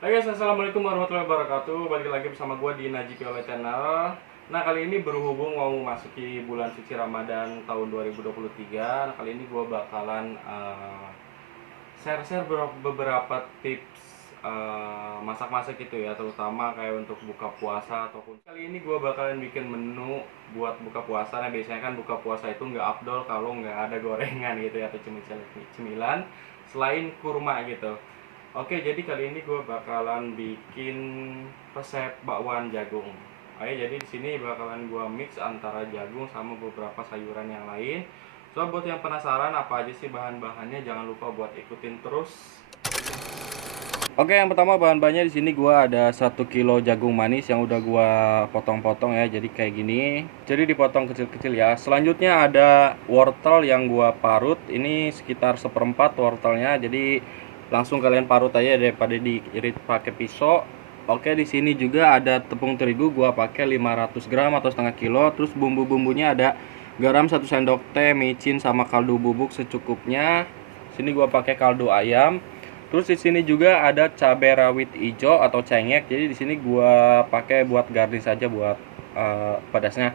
Hai guys, assalamualaikum warahmatullahi wabarakatuh. Balik lagi bersama gue di Najib Yola Channel. Nah, kali ini berhubung mau memasuki bulan suci Ramadan tahun 2023. Nah, kali ini gue bakalan share-share beberapa tips masak-masak gitu ya, terutama kayak untuk buka puasa ataupun kali ini gue bakalan bikin menu buat buka puasa. Nah, biasanya kan buka puasa itu nggak afdol kalau nggak ada gorengan gitu ya, atau cemilan selain kurma gitu. Oke, jadi kali ini gue bakalan bikin resep bakwan jagung. Oke, jadi di sini bakalan gue mix antara jagung sama beberapa sayuran yang lain. So, buat yang penasaran apa aja sih bahan-bahannya, jangan lupa buat ikutin terus. Oke, yang pertama bahan-bahannya di sini gua ada 1 kilo jagung manis yang udah gua potong-potong ya, jadi kayak gini. Jadi dipotong kecil-kecil ya. Selanjutnya ada wortel yang gua parut. Ini sekitar seperempat wortelnya. Jadi langsung kalian parut aja daripada diirit pakai pisau. Oke, di sini juga ada tepung terigu gua pakai 500 gram atau setengah kilo. Terus bumbu-bumbunya ada garam 1 sendok teh, micin sama kaldu bubuk secukupnya. Sini gua pakai kaldu ayam. Terus di sini juga ada cabai rawit hijau atau cengek. Jadi di sini gua pakai buat garnish saja buat pedasnya.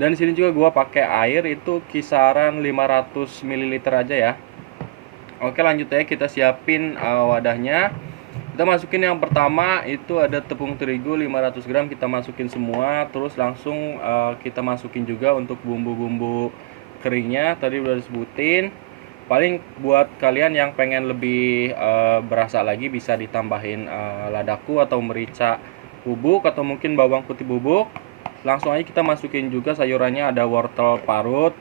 Dan di sini juga gua pakai air itu kisaran 500 ml aja ya. Oke, lanjut ya, kita siapin wadahnya. Kita masukin yang pertama itu ada tepung terigu 500 gram, kita masukin semua. Terus langsung kita masukin juga untuk bumbu-bumbu keringnya tadi udah disebutin. Paling buat kalian yang pengen lebih berasa lagi bisa ditambahin ladaku atau merica bubuk atau mungkin bawang putih bubuk. Langsung aja kita masukin juga sayurannya, ada wortel parut,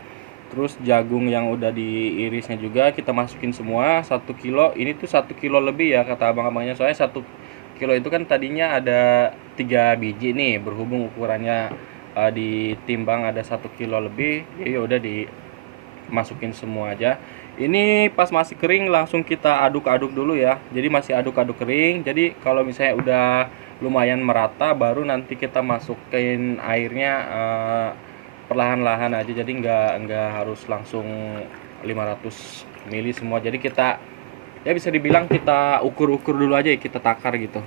terus jagung yang udah diirisnya juga kita masukin semua 1 kilo. Ini tuh 1 kilo lebih ya kata abang-abangnya, soalnya 1 kilo itu kan tadinya ada 3 biji nih, berhubung ukurannya ditimbang ada 1 kilo lebih, ya udah dimasukin semua aja. Ini pas masih kering langsung kita aduk-aduk dulu ya, jadi masih aduk-aduk kering. Jadi kalau misalnya udah lumayan merata baru nanti kita masukin airnya perlahan-lahan aja, jadi nggak harus langsung 500 ml semua. Jadi kita ya bisa dibilang kita ukur-ukur dulu aja ya, kita takar gitu.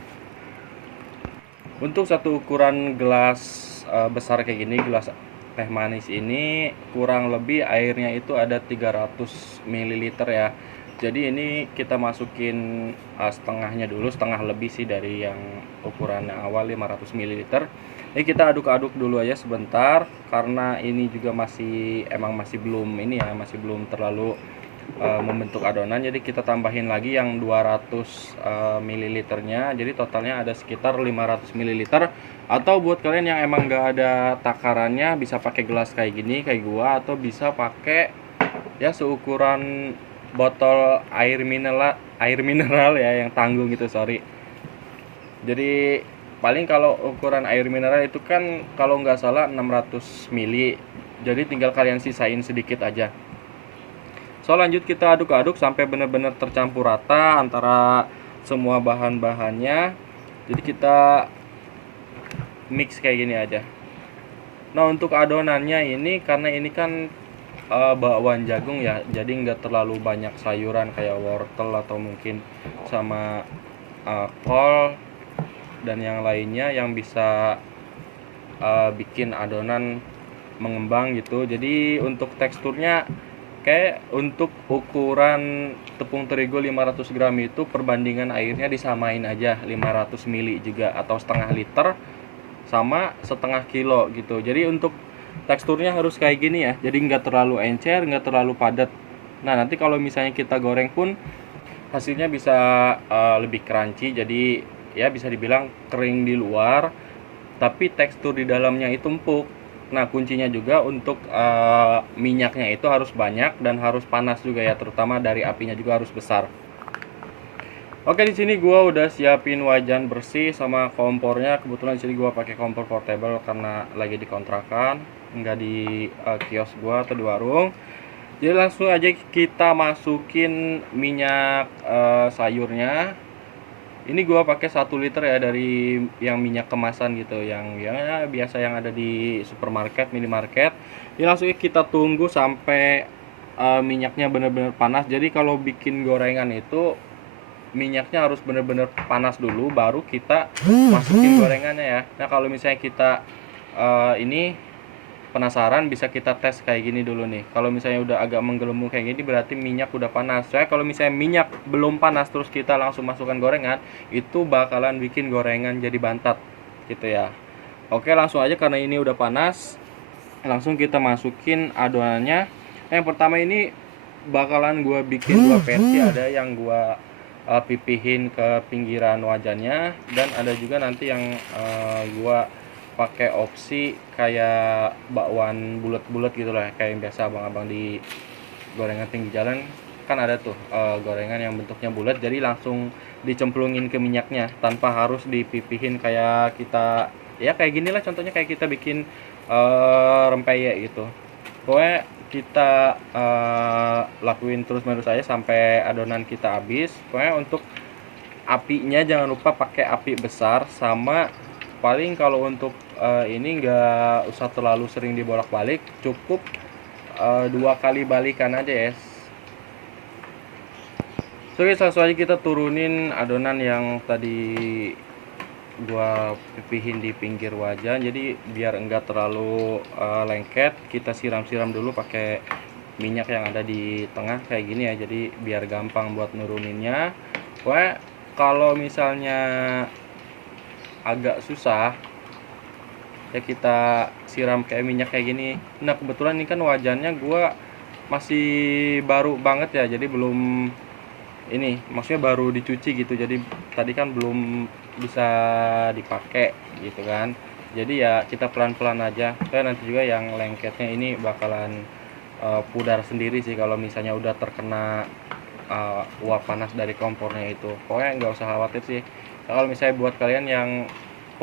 Untuk satu ukuran gelas besar kayak gini, gelas teh manis ini kurang lebih airnya itu ada 300 ml ya. Jadi ini kita masukin setengahnya dulu, setengah lebih sih dari yang ukuran awal 500 ml. Ini kita aduk-aduk dulu aja sebentar karena ini juga masih belum ini ya, masih belum terlalu membentuk adonan. Jadi kita tambahin lagi yang 200 ml-nya, jadi totalnya ada sekitar 500 ml. Atau buat kalian yang emang nggak ada takarannya bisa pakai gelas kayak gini kayak gua, atau bisa pakai ya seukuran botol air mineral ya yang tanggung gitu, sorry. Jadi paling kalau ukuran air mineral itu kan kalau nggak salah 600 ml, jadi tinggal kalian sisain sedikit aja. So, lanjut kita aduk-aduk sampai benar-benar tercampur rata antara semua bahan-bahannya. Jadi kita mix kayak gini aja. Nah, untuk adonannya ini karena ini kan bakwan jagung ya, jadi nggak terlalu banyak sayuran kayak wortel atau mungkin sama kol dan yang lainnya yang bisa bikin adonan mengembang gitu. Jadi untuk teksturnya kayak untuk ukuran tepung terigu 500 gram itu perbandingan airnya disamain aja 500 ml juga atau setengah liter sama setengah kilo gitu. Jadi untuk teksturnya harus kayak gini ya, jadi nggak terlalu encer, nggak terlalu padat. Nah, nanti kalau misalnya kita goreng pun hasilnya bisa lebih crunchy, jadi ya bisa dibilang kering di luar tapi tekstur di dalamnya itu empuk. Nah, kuncinya juga untuk minyaknya itu harus banyak dan harus panas juga ya, terutama dari apinya juga harus besar. Oke, di sini gua udah siapin wajan bersih sama kompornya. Kebetulan di sini gua pakai kompor portable karena lagi di kontrakan, nggak di kios gua atau di warung. Jadi langsung aja kita masukin minyak sayurnya. Ini gua pakai 1 liter ya, dari yang minyak kemasan gitu, yang ya biasa yang ada di supermarket, minimarket. Ini langsung kita tunggu sampai minyaknya benar-benar panas. Jadi kalau bikin gorengan itu minyaknya harus bener-bener panas dulu baru kita masukin gorengannya ya. Nah kalau misalnya kita ini penasaran, bisa kita tes kayak gini dulu nih. Kalau misalnya udah agak menggelembung kayak gini berarti minyak udah panas. Soalnya kalau misalnya minyak belum panas terus kita langsung masukkan gorengan, itu bakalan bikin gorengan jadi bantat gitu ya. Oke, langsung aja karena ini udah panas, langsung kita masukin adonannya. Yang pertama ini bakalan gua bikin dua versi, ada yang gua pipihin ke pinggiran wajannya, dan ada juga nanti yang gua pakai opsi kayak bakwan bulat-bulat gitu lah, kayak yang biasa abang-abang di gorengan pinggir jalan kan ada tuh gorengan yang bentuknya bulat, jadi langsung dicemplungin ke minyaknya tanpa harus dipipihin kayak kita ya kayak gini lah, contohnya kayak kita bikin rempeyek gitu. Pokoknya kita lakuin terus menerus aja sampai adonan kita habis. Pokoknya untuk apinya jangan lupa pakai api besar, sama paling kalau untuk ini nggak usah terlalu sering dibolak-balik, cukup 2 kali balikan aja ya. So guys, langsung aja kita turunin adonan yang tadi gua pipihin di pinggir wajan. Jadi biar enggak terlalu lengket, kita siram-siram dulu pakai minyak yang ada di tengah kayak gini ya, jadi biar gampang buat nuruninnya. Pokoknya kalau misalnya agak susah ya kita siram kayak minyak kayak gini. Nah kebetulan ini kan wajannya gua masih baru banget ya, jadi belum ini, maksudnya baru dicuci gitu, jadi tadi kan belum bisa dipakai gitu kan. Jadi ya kita pelan-pelan aja, karena nanti juga yang lengketnya ini bakalan pudar sendiri sih kalau misalnya udah terkena uap panas dari kompornya itu. Pokoknya nggak usah khawatir sih. Nah, kalau misalnya buat kalian yang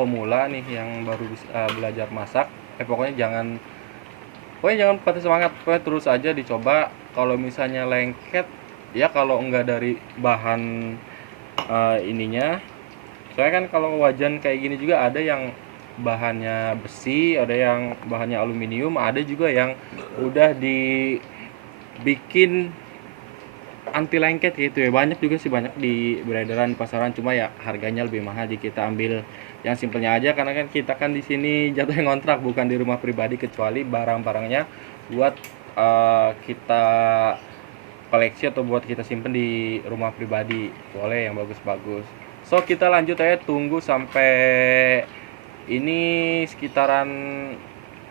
pemula nih, yang baru belajar masak, pokoknya jangan patah semangat, pokoknya terus aja dicoba. Kalau misalnya lengket ya, kalau enggak dari bahan ininya, soalnya kan kalau wajan kayak gini juga ada yang bahannya besi, ada yang bahannya aluminium, ada juga yang udah dibikin anti lengket gitu ya. Banyak juga sih, banyak di beredaran di pasaran, cuma ya harganya lebih mahal. Jadi kita ambil yang simpelnya aja, karena kan kita kan di sini jatuhnya ngontrak, bukan di rumah pribadi, kecuali barang-barangnya buat kita koleksi atau buat kita simpen di rumah pribadi, boleh yang bagus-bagus. So kita lanjut aja, tunggu sampai ini sekitaran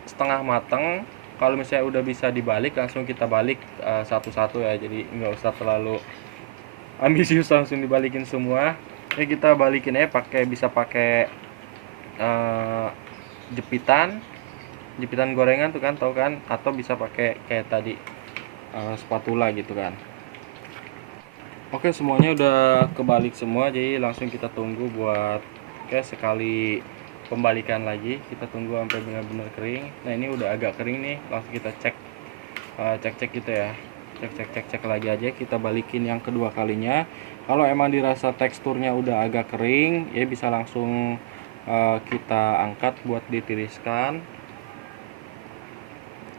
setengah matang. Kalau misalnya udah bisa dibalik, langsung kita balik satu-satu ya, jadi nggak usah terlalu ambisius langsung dibalikin semua. Ya kita balikin aja bisa pakai uh, jepitan gorengan tuh kan, tau kan, atau bisa pakai kayak tadi spatula gitu kan. Oke, semuanya udah kebalik semua, jadi langsung kita tunggu buat kayak sekali pembalikan lagi. Kita tunggu sampai benar-benar kering. Nah ini udah agak kering nih, langsung kita cek gitu ya, cek lagi aja. Kita balikin yang kedua kalinya. Kalau emang dirasa teksturnya udah agak kering ya, bisa langsung kita angkat buat ditiriskan.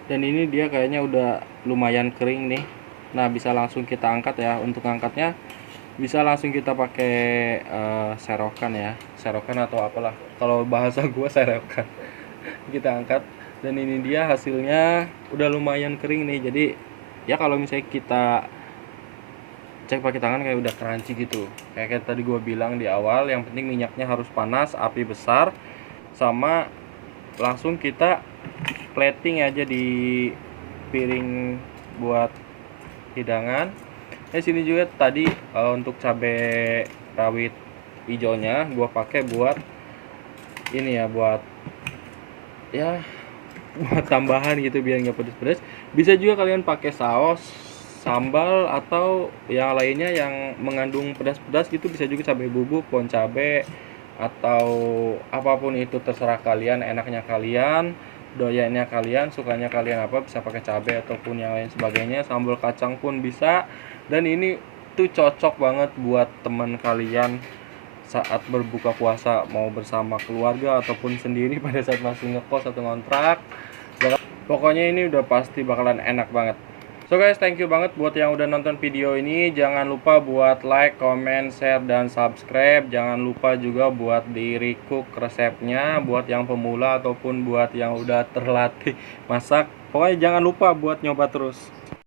Dan ini dia kayaknya udah lumayan kering nih. Nah bisa langsung kita angkat ya. Untuk angkatnya bisa langsung kita pakai serokan ya, serokan atau apalah, kalau bahasa gua serokan. Kita angkat, dan ini dia hasilnya udah lumayan kering nih. Jadi ya kalau misalnya kita cek pakai tangan kayak udah crunchy gitu, kayak tadi gua bilang di awal, yang penting minyaknya harus panas, api besar, sama langsung kita plating aja di piring buat hidangan. Sini juga tadi untuk cabai rawit hijaunya gua pakai buat ini ya, buat ya buat tambahan gitu biar nggak pedes-pedes. Bisa juga kalian pakai saus, sambal, atau yang lainnya yang mengandung pedas-pedas gitu, bisa juga cabai bubuk, pohon cabai, atau apapun itu terserah kalian, enaknya kalian, doyannya kalian, sukanya kalian apa, bisa pakai cabai ataupun yang lain sebagainya. Sambal kacang pun bisa. Dan ini tuh cocok banget buat teman kalian saat berbuka puasa, mau bersama keluarga ataupun sendiri pada saat masih ngekos atau ngontrak. Pokoknya ini udah pasti bakalan enak banget. So guys, thank you banget buat yang udah nonton video ini. Jangan lupa buat like, comment, share, dan subscribe. Jangan lupa juga buat di recook resepnya buat yang pemula ataupun buat yang udah terlatih masak. Pokoknya jangan lupa buat nyoba terus.